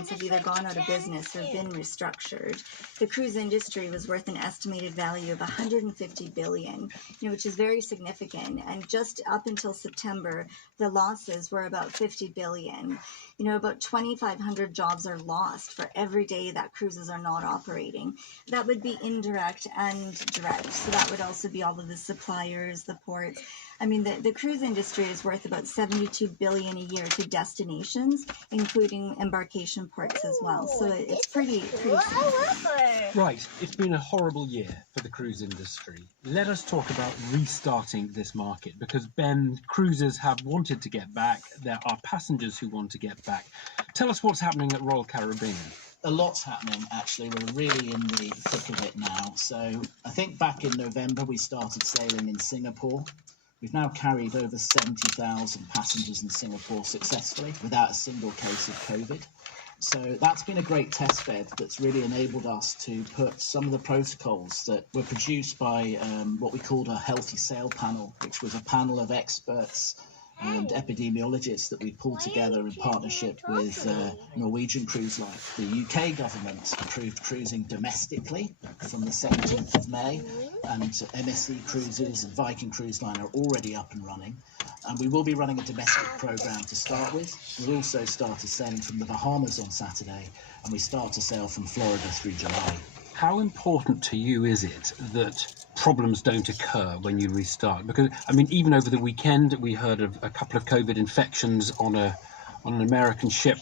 lines have either gone out of business or been restructured. The cruise industry was worth an estimated value of 150 billion, which is very significant. And just up until September, the losses were about 50 billion. About 2,500 jobs are lost for every day that cruises are not operating. That would be indirect and direct. So that would also be all of the suppliers, the ports. The cruise industry is worth about 72 billion a year to destinations, including embarkation ports as well. So it's pretty significant. Right, it's been a horrible year for the cruise industry. Let us talk about restarting this market, because Ben, cruisers have wanted to get back. There are passengers who want to get back. Tell us what's happening at Royal Caribbean. A lot's happening, actually. We're really in the thick of it now. So I think back in November, we started sailing in Singapore. We've now carried over 70,000 passengers in Singapore successfully without a single case of COVID. So that's been a great test bed that's really enabled us to put some of the protocols that were produced by what we called a Healthy Sail Panel, which was a panel of experts and epidemiologists that we pulled together in partnership with Norwegian Cruise Line. The UK government approved cruising domestically from the 17th of May, and MSC Cruises and Viking Cruise Line are already up and running. And we will be running a domestic programme to start with. We'll also start sailing from the Bahamas on Saturday, and we start to sail from Florida through July. How important to you is it that problems don't occur when you restart? Because, even over the weekend, we heard of a couple of COVID infections on an American ship.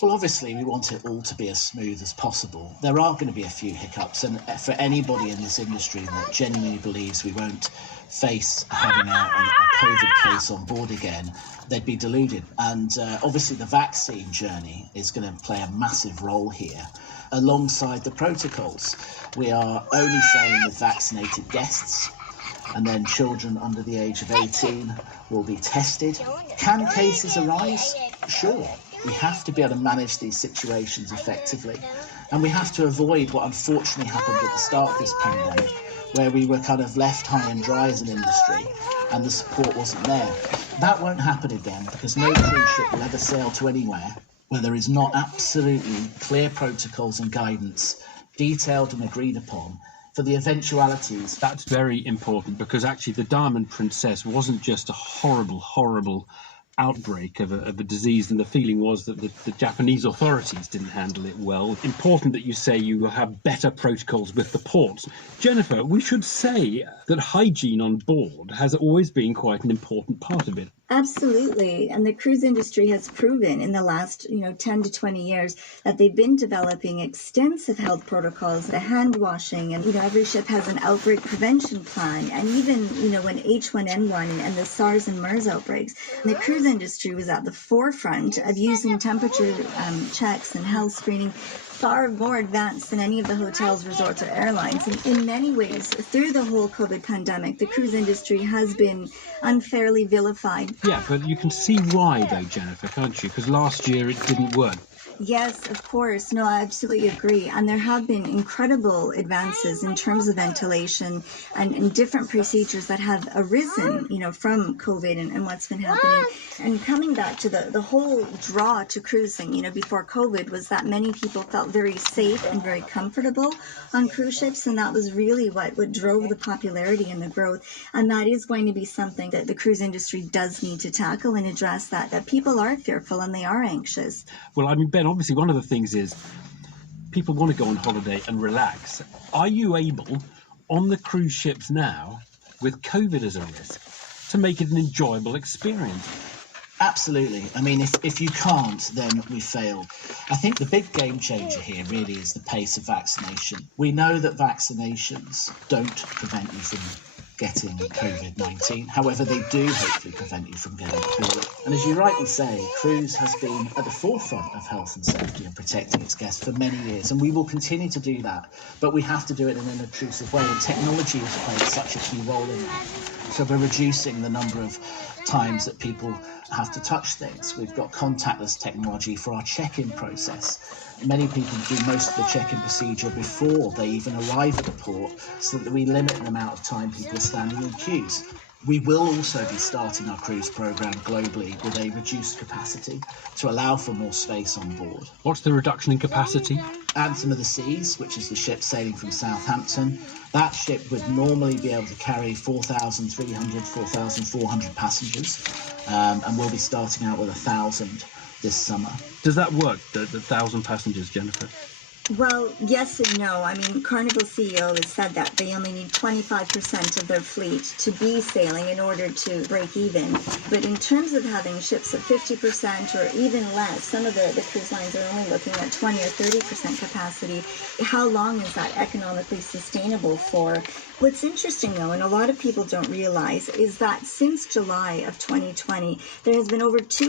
Well, obviously, we want it all to be as smooth as possible. There are going to be a few hiccups, and for anybody in this industry that genuinely believes we won't face having a COVID case on board again, they'd be deluded. And obviously, the vaccine journey is going to play a massive role here. Alongside the protocols, we are only sailing with vaccinated guests, and then children under the age of 18 will be tested. Can cases arise? Sure. We have to be able to manage these situations effectively, and we have to avoid what unfortunately happened at the start of this pandemic, where we were kind of left high and dry as an industry and the support wasn't there. That won't happen again, because no cruise ship will ever sail to anywhere where there is not absolutely clear protocols and guidance, detailed and agreed upon, for the eventualities. That's very important, because actually the Diamond Princess wasn't just a horrible outbreak of a disease, and the feeling was that the Japanese authorities didn't handle it well. Important that you say you will have better protocols with the ports. Jennifer, we should say that hygiene on board has always been quite an important part of it. Absolutely. And the cruise industry has proven in the last, 10 to 20 years that they've been developing extensive health protocols, the hand washing, and, every ship has an outbreak prevention plan. And even, when H1N1 and the SARS and MERS outbreaks, the cruise industry was at the forefront of using temperature checks and health screening far more advanced than any of the hotels, resorts, or airlines. And in many ways, through the whole COVID pandemic, the cruise industry has been unfairly vilified. Yeah, but you can see why, though, Jennifer, can't you? Because last year it didn't work. Yes, of course. No, I absolutely agree. And there have been incredible advances in terms of ventilation and different procedures that have arisen, from COVID and what's been happening. And coming back to the whole draw to cruising, before COVID, was that many people felt very safe and very comfortable on cruise ships. And that was really what drove the popularity and the growth. And that is going to be something that the cruise industry does need to tackle and address, that people are fearful and they are anxious. Well, Ben, obviously one of the things is people want to go on holiday and relax. Are you able, on the cruise ships now, with COVID as a risk, to make it an enjoyable experience? Absolutely. If you can't, then we failed. I think the big game changer here really is the pace of vaccination. We know that vaccinations don't prevent you from getting COVID-19. However, they do hopefully prevent you from getting COVID. And as you rightly say, cruise has been at the forefront of health and safety and protecting its guests for many years, and we will continue to do that. But we have to do it in an intrusive way, and technology has played such a key role in that. So we're reducing the number of times that people have to touch things. We've got contactless technology for our check-in process. Many people do most of the check-in procedure before they even arrive at the port, so that we limit the amount of time people are standing in queues. We will also be starting our cruise program globally with a reduced capacity to allow for more space on board. What's the reduction in capacity? Anthem of the Seas, which is the ship sailing from Southampton, that ship would normally be able to carry 4,300, 4,400 passengers, and we'll be starting out with 1,000 this summer. Does that work, the 1,000 passengers, Jennifer? Well, yes and no. I mean, Carnival CEO has said that they only need 25% of their fleet to be sailing in order to break even. But in terms of having ships at 50% or even less, some of the cruise lines are only looking at 20 or 30% capacity. How long is that economically sustainable for? What's interesting, though, and a lot of people don't realize, is that since July of 2020, there has been over 2